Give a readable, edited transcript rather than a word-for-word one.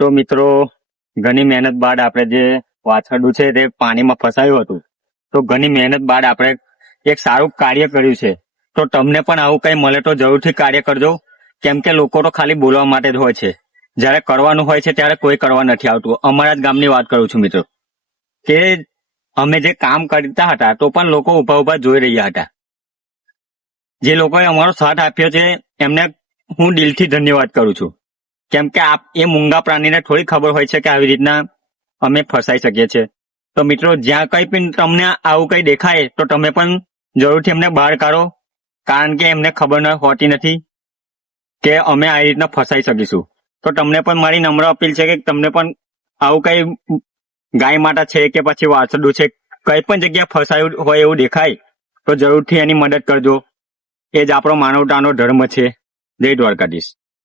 તો મિત્રો, ઘણી મહેનત બાદ આપણે જે વાછરડું છે તે પાણીમાં ફસાયું હતું, તો ઘણી મહેનત બાદ આપણે એક સારું કાર્ય કર્યું છે. તો તમને પણ આવું કંઈ મળે તો જરૂરથી કાર્ય કરજો, કેમ કે લોકો તો ખાલી બોલવા માટે જ હોય છે. જ્યારે કરવાનું હોય છે ત્યારે કોઈ કરવા નથી આવતું. અમારા જ ગામની વાત કરું છું મિત્રો, કે અમે જે કામ કરતા હતા તો પણ લોકો ઉભા ઉભા જોઈ રહ્યા હતા. જે લોકોએ અમારો સાથ આપ્યો છે એમને હું દિલથી ધન્યવાદ કરું છું, કેમ કે એ મૂંગા પ્રાણીને થોડી ખબર હોય છે કે આવી રીતના અમે ફસાઈ શકીએ છીએ. તો મિત્રો, જ્યાં કંઈ પણ તમને આવું કંઈ દેખાય તો તમે પણ જરૂરથી એમને બહાર કાઢો, કારણ કે એમને ખબર હોતી નથી કે અમે આવી રીતના ફસાઈ શકીશું. તો તમને પણ મારી નમ્ર અપીલ છે કે તમને પણ આવું કંઈ ગાય માતા છે કે પછી વાછરડું છે, કઈ પણ જગ્યાએ ફસાયું હોય એવું દેખાય તો જરૂરથી એની મદદ કરજો. એ જ આપણો માનવતાનો ધર્મ છે. જય દ્વારકાધીશ.